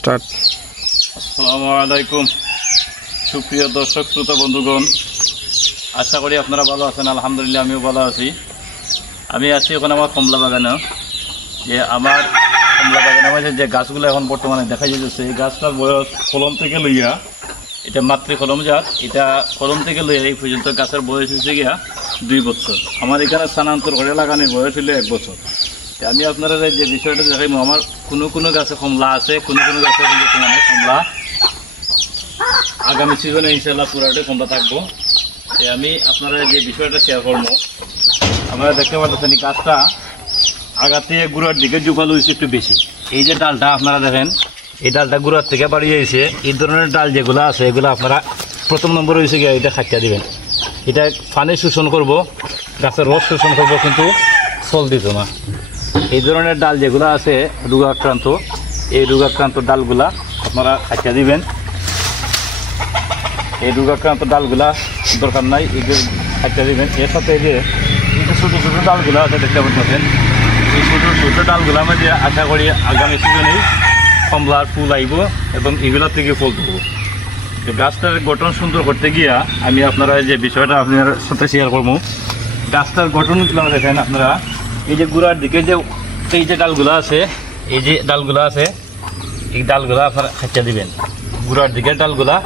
Start. আসসালামু আলাইকুম সুপ্রিয় দর্শক শ্রোতা বন্ধুগণ, আশা করি আপনারা ভালো আছেন। আলহামদুলিল্লাহ আমিও ভালো আছি। আমি আছি এখন আমার কমলা বাগানে। যে আমার কমলা বাগানের মাঝে যে গাছগুলো এখন বর্তমানে দেখা যাচ্ছে, এই গাছটার বয়স কলম থেকে লইয়া, এটা মাতৃ কলম জাত, এটা কলম থেকে লইয়া এই পর্যন্ত গাছের বয়স হচ্ছে গিয়া 2 বছর। আমার এখানে স্থানান্তর করে লাগানোর বয়স হলো 1 বছর। আমি আপনারা যে বিষয়টা দেখাইব, আমার কোনো গাছে কমলা আছে, কোনো গাছে বর্তমানে কমলা আগামী সিজনে ইনশাল্লাহ পুরাটাই কমলা থাকবো। আমি আপনারা যে বিষয়টা শেয়ার করবো, আপনারা দেখতে পাচ্ছেন এই গাছটা আগাতে গুড়ার দিকে জুফালো হয়েছে একটু বেশি। এই যে ডালটা আপনারা দেখেন, এই ডালটা গুড়ার থেকে বাড়িয়ে এসে এই ধরনের ডাল যেগুলো আছে এগুলো আপনারা প্রথম নম্বর হয়েছে গিয়ে এটা খাটিয়া দিবেন। এটা পানি শোষণ করব, গাছের রস শোষণ করব, কিন্তু ফল দিত না। এই ধরনের ডাল যেগুলো আছে রোগাক্রান্ত, এই রোগাক্রান্ত ডালগুলা আপনারা খাটিয়া দিবেন। এই রোগাক্রান্ত ডালগুলা দরকার নাই, এগুলো খাটিয়া দিবেন। এর সাথে যে ছোটো ছোটো ডালগুলো আছে দেখতে পাচ্ছেন, এই ছোটো ডালগুলা মধ্যে আশা করি আগামী সিজনেই কমলার ফুল আইব এবং এগুলোর থেকে ফল দেবো। গাছটার গঠন সুন্দর করতে গিয়া আমি আপনারা যে বিষয়টা আপনার সাথে শেয়ার করবো, গাছটার গঠনগুলো দেখেন আপনারা। এই যে গোড়ার দিকে যে এই যে ডালগুলো আছে, এই যে ডালগুলো আছে, এই ডালগুলা আপনারা খাটিয়া দিবেন। গোড়ার দিকের ডালগুলা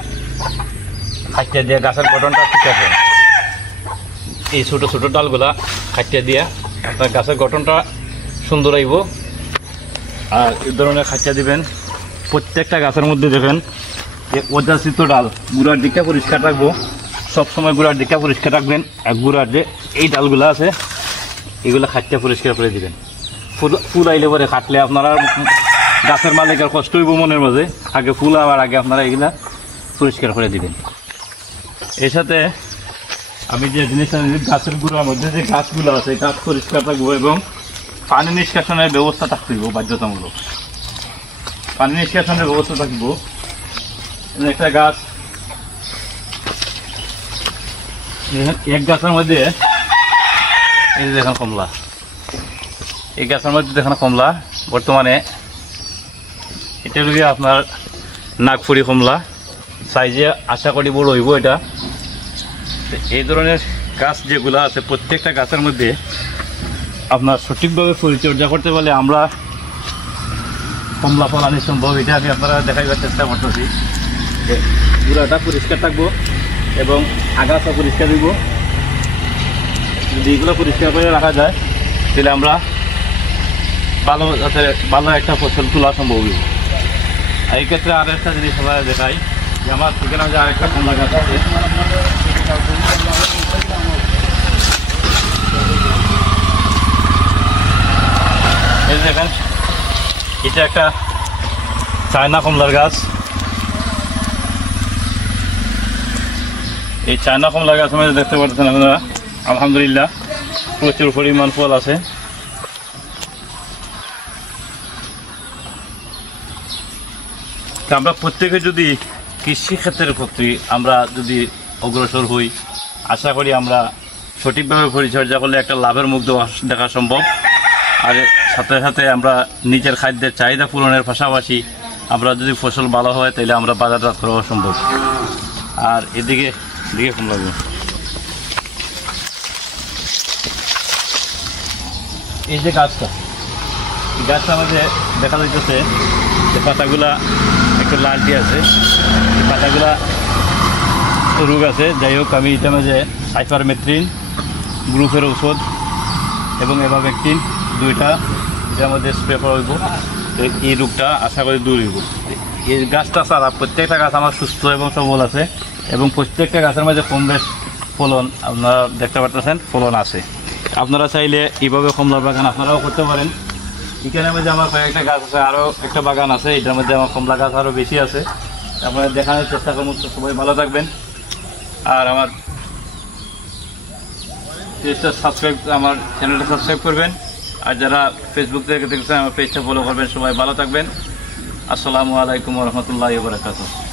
খাটিয়া দিয়ে গাছের গঠনটা ঠিক আছে। এই ছোটো ছোটো ডালগুলা খাটিয়া দিয়ে আপনার গাছের গঠনটা সুন্দর আইব। আর এই ধরনের খাটিয়া দিবেন। প্রত্যেকটা গাছের মধ্যে দেখেন যে অযাচিত ডাল, গোড়ার দিকটা পরিষ্কার রাখবো, সবসময় গোড়ার দিকটা পরিষ্কার রাখবেন। আর গোড়ার যে এই ডালগুলো আছে এগুলো খাটিয়া পরিষ্কার করে দিবেন। ফুল আইলে পরে কাটলে আপনারা গাছের মালিকের কষ্ট হইব মনের মাঝে, আগে ফুল আবার আগে আপনারা এগুলা পরিষ্কার করে দিবেন। এর সাথে আমি যে জিনিসটা গাছের গুঁড়ার মধ্যে যে গাছগুলো আছে গাছ পরিষ্কার থাকবো এবং পানি নিষ্কাশনের ব্যবস্থা থাকতে হইব বাধ্যতামূলক। পানি নিষ্কাশনের ব্যবস্থা থাকবো। একটা গাছ, এক গাছের মধ্যে এই যে দেখেন কমলা, এই গাছের মধ্যে দেখেন কমলা বর্তমানে এটা হল আপনার নাগপুরি কমলা, সাইজে আশা করি বড় হইব এটা। এই ধরনের গাছ যেগুলো আছে প্রত্যেকটা গাছের মধ্যে আপনার সঠিকভাবে পরিচর্যা করতে পারলে আমরা কমলা ফলানো সম্ভব। এটা আমি আপনারা দেখাইবার চেষ্টা করতেছি যে গুঁড়াটা পরিষ্কার থাকবো এবং আগাছা পরিষ্কার দিব। যদি এগুলো পরিষ্কার করে রাখা যায় তাহলে আমরা ভালো একটা ফসল তোলা সম্ভব হইব। এই ক্ষেত্রে আর একটা জিনিস সবাই দেখাই যে আমার ঠিকানা যে আরেকটা কমলা গাছ আছে, এই দেখেন এটা একটা চায়না কমলার গাছ। এই চায়না কমলার গাছ আমাদের দেখতে পাচ্ছেন আপনারা, আলহামদুলিল্লাহ প্রচুর পরিমাণ ফল আছে। আমরা প্রত্যেকে যদি কৃষিক্ষেত্রের প্রতি আমরা যদি অগ্রসর হই, আশা করি আমরা সঠিকভাবে পরিচর্যা করলে একটা লাভের মুখ দেখা সম্ভব। আর সাথে সাথে আমরা নিজের খাদ্যের চাহিদা পূরণের পাশাপাশি আমরা যদি ফসল ভালো হয় তাহলে আমরা বাজারজাত করা সম্ভব। আর এদিকে কম লাগবে, এই যে গাছটা, এই গাছটা আমাদের দেখা যাইতেছে যে পাতাগুলা একটু লালটি আছে, এই পাতাগুলা রোগ আছে। যাই হোক আমি এটা মাঝে সাইপারমেথ্রিন গ্রুপের ঔষধ এবং এভারমেকটিন দুইটা এটার মধ্যে স্প্রে করা হইব। এই রোগটা আশা করি দূর হইব। এই গাছটা ছাড়া প্রত্যেকটা গাছ আমার সুস্থ এবং সবল আছে এবং প্রত্যেকটা গাছের মাঝে কম বেশ ফলন আপনারা দেখতে পাচ্ছেন, ফলন আছে। আপনারা চাইলে এইভাবে কমলার বাগান আপনারাও করতে পারেন। এখানের মধ্যে আমার কয়েকটা গাছ আছে, আরও একটা বাগান আছে, এটার মধ্যে আমার কমলা গাছ আরও বেশি আছে। আপনারা দেখানোর চেষ্টা করুন। সবাই ভালো থাকবেন। আর আমার পেজটা সাবস্ক্রাইব, আমার চ্যানেলটা সাবস্ক্রাইব করবেন। আর যারা ফেসবুক থেকে দেখছেন আমার পেজটা ফলো করবেন। সবাই ভালো থাকবেন। আসসালামু আলাইকুম ওয়া রাহমাতুল্লাহি ওয়া বারাকাতুহু।